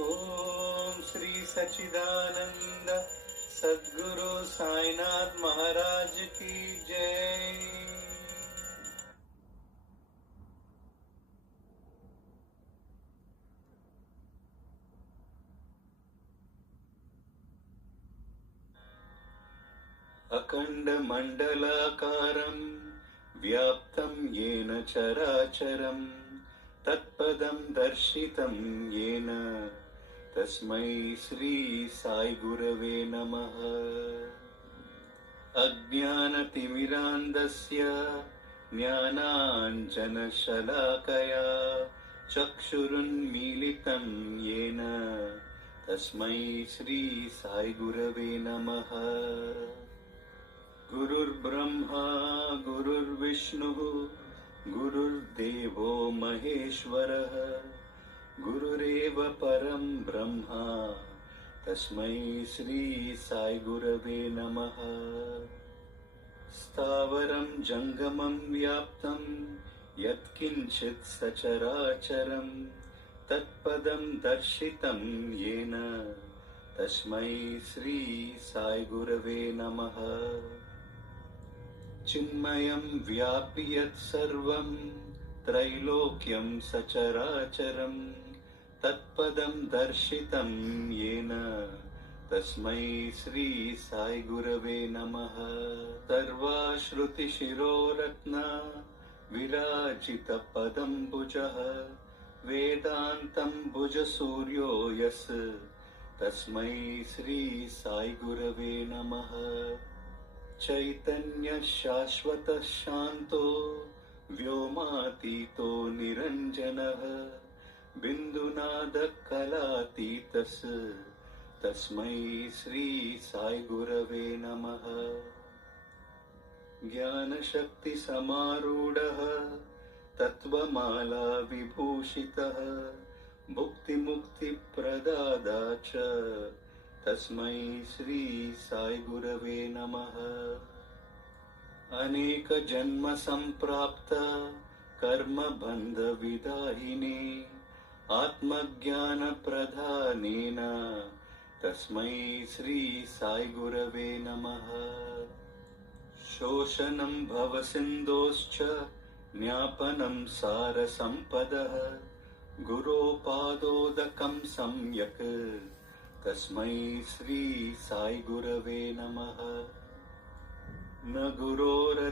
ओम श्री सच्चिदानंद सद्गुरु साईनाथ महाराज की जय। अखंड मंडलाकारं व्याप्तं येन चराचरं तत्पदं दर्शितं येन तस्मै श्री साई गुरवे नमः। अज्ञानतिमिरान्धस्य ज्ञानाञ्जनशलाकया चक्षुरुन्मीलितं येन तस्मै श्री साई गुरवे नमः। गुरुर्ब्रह्मा गुरुर्विष्णुः गुरुर्देवो महेश्वरः गुरुरेव परं ब्रह्मा तस्मै श्री साई गुरवे नमः। स्थावरं जंगमं व्याप्तं यत्किंचित् सचराचरं तत्पदं दर्शितं येन तस्मै श्री साई गुरवे नमः। चिन्मयं व्यापि यत्सर्वं त्रैलोक्यं सचराचरं तत्पदं दर्शितं येन तस्मै श्री साई गुरवे नमः। सर्वाश्रुतिशिरोरत्न विराजितपदं भुजः वेदान्तं भुजसूर्यो यस् तस्मै श्री साई गुरवे नमः। चैतन्य शाश्वत शांतो व्योमातीतो निरंजनः बिंदुनाद कलातीतस् तस्मै श्री साई गुरवे नमः। ज्ञानशक्ति समारूढ़ः तत्वमाला विभूषितः भुक्तिमुक्तिप्रदाता च तस्मै श्री साई गुरवे नमः। अनेक जन्म संप्राप्त कर्म बंध विदाहिने आत्मज्ञान प्रधानेन तस्मै श्री साई गुरवे नमः। शोषणं भवसिन्धोश्च ज्ञापनं सारसम्पदः गुरोपादोदकं सम्यक् तस्मै श्री साई गुरवे नमः। न गुरोरधि